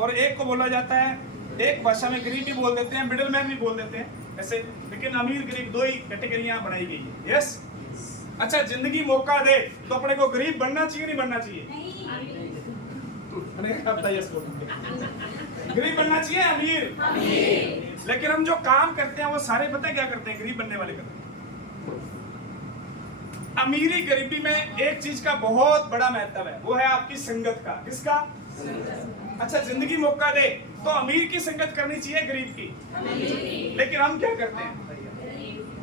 और एक को बोला जाता है, एक भाषा में गरीब भी बोल देते हैं, मिडिल मैन भी बोल देते हैं ऐसे, लेकिन अमीर गरीब दो ही कैटेगरियां बनाई गई है। यस। अच्छा, जिंदगी मौका दे तो अपने को गरीब बनना चाहिए नहीं बनना चाहिए? यस गरीब बनना चाहिए, अमीर। लेकिन हम जो काम करते हैं वो सारे पता है क्या करते हैं? गरीब बनने वाले करते हैं। अमीरी गरीबी में एक चीज का बहुत बड़ा महत्व है, वो है आपकी संगत का। किसका? अच्छा, जिंदगी मौका दे तो अमीर की संगत करनी चाहिए, गरीब की? लेकिन हम क्या करते हैं?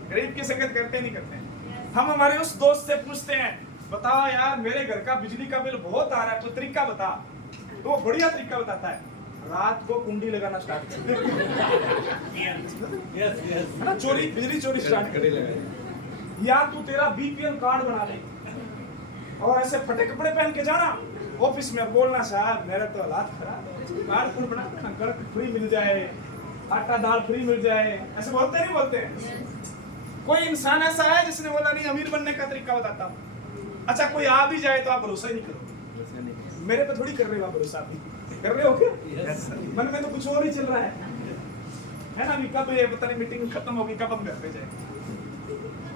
गरीब की संगत करते नहीं करते हैं। हम हमारे उस दोस्त से पूछते हैं, बताओ यार मेरे घर का बिजली का बिल बहुत आ रहा है, कोई तरीका बता। तो वो बढ़िया तरीका बताता है, रात को कुंडी लगाना स्टार्ट कर चोरी, बिजली चोरी स्टार्ट कर, या तू तेरा बीपीएल कार्ड बना ले और ऐसे फटे कपड़े पहन के जाना ऑफिस में, बोलना साहब मेरा तो हालात खराब है, कार्ड कौन बना, कणक फ्री मिल जाए, आटा दाल फ्री मिल जाए, ऐसे बोलते नहीं बोलते हैं? कोई इंसान ऐसा है जिसने बोला नहीं अमीर बनने का तरीका बताता हूं? अच्छा, कोई आ भी जाए तो आप भरोसा ही नहीं करो। मेरे पे थोड़ी कर रहे हो आप भरोसा, भी कर रहे हो क्या? मन में तो कुछ और ही चल रहा है ना? अभी कब ये पता नहीं मीटिंग खत्म होगी, कब हम घर पे जाए।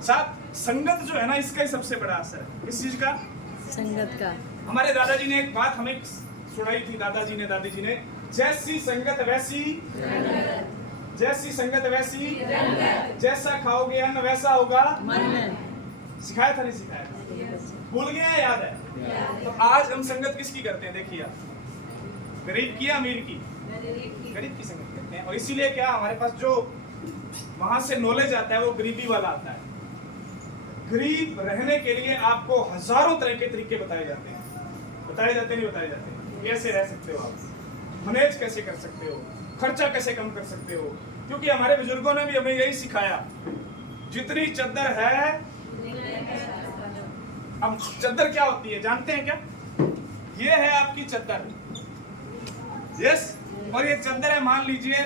साथ संगत जो है ना, इसका ही सबसे बड़ा असर है। किस चीज का? संगत का। हमारे दादाजी ने एक बात हमें सुनाई थी, दादाजी ने, दादी जी ने, जैसी संगत वैसी, जैसी संगत वैसी, जैसा खाओगे अन्न वैसा होगा मन। सिखाया था नहीं सिखाया? भूल गया, याद है? तो आज हम संगत किसकी करते हैं? देखिए आप, गरीब की या अमीर की? गरीब की संगत करते हैं। और इसीलिए क्या हमारे पास जो वहां से नॉलेज आता है वो गरीबी वाला आता है। गरीब रहने के लिए आपको हजारों तरह के तरीके बताए जाते हैं। बताए जाते नहीं बताए जाते? कैसे रह सकते हो आप, मैनेज कैसे कर सकते हो, खर्चा कैसे कम कर सकते हो। क्योंकि हमारे बुजुर्गों ने भी हमें यही सिखाया, जितनी चद्दर है। अब चद्दर क्या होती है जानते हैं क्या? ये है आपकी चद्दर। यस। और ये चद्दर है मान लीजिए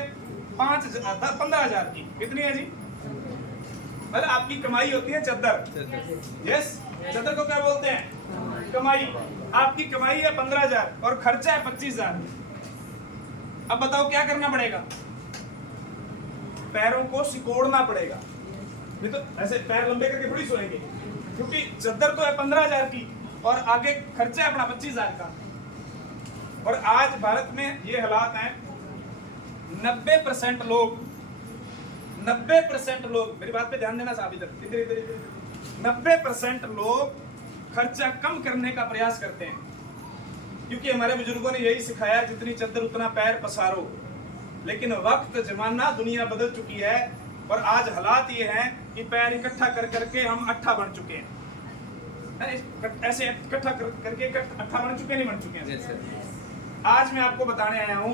15,000 की। कितनी है जी? मतलब आपकी कमाई होती है चद्दर। यस। चद्दर को क्या बोलते हैं? कमाई। आपकी कमाई है 15,000 और खर्चा है 25,000। अब बताओ क्या करना पड़ेगा? पैरों को सिकोड़ना पड़ेगा, नहीं तो ऐसे पैर लंबे करके थोड़ी सोएंगे। क्योंकि चद्दर तो है 15,000 की और आगे खर्चा है अपना 25,000 का। और आज भारत में ये हालात हैं, 90% लोग, 90% लोग, मेरी बात पे ध्यान देना साहब, इधर इधर इधर, 90% लोग खर्चा कम करने का प्रयास करते हैं। क्योंकि हमारे बुजुर्गों ने यही सिखाया, जितनी चद्दर उतना पैर पसारो। लेकिन वक्त जमाना दुनिया बदल चुकी है और आज हालात ये हैं कि पैर इकट्ठा कर करके हम अट्ठा बन चुके हैं। ऐसे इकट्ठा करके अट्ठा बन चुके नहीं बन चुके हैं? आज मैं आपको बताने आया हूं,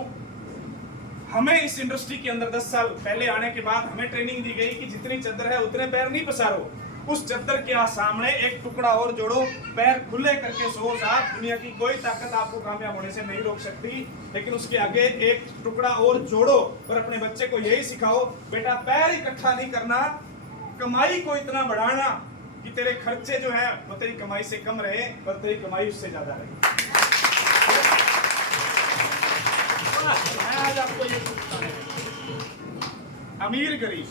हमें इस इंडस्ट्री के अंदर 10 साल पहले आने के बाद हमें ट्रेनिंग दी गई कि जितनी चद्दर है उतने पैर नहीं पसारो, उस चद्दर के सामने एक टुकड़ा और जोड़ो, पैर खुले करके सो साहब। दुनिया की कोई ताकत आपको कामयाब होने से नहीं रोक सकती, लेकिन उसके आगे एक टुकड़ा और जोड़ो और अपने बच्चे को यही सिखाओ, बेटा पैर इकट्ठा नहीं करना, कमाई को इतना बढ़ाना कि तेरे खर्चे जो है वो तेरी कमाई से कम रहे और तेरी कमाई उससे ज्यादा रहे। आज आपको ये पूछता है, अमीर गरीब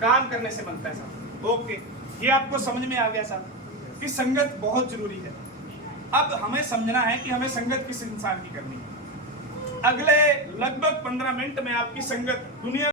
काम करने से बनता है साहब। ओके, ये आपको समझ में आ गया साहब कि संगत बहुत जरूरी है। अब हमें समझना है कि हमें संगत किस इंसान की करनी है। अगले लगभग 15 मिनट में आपकी संगत दुनिया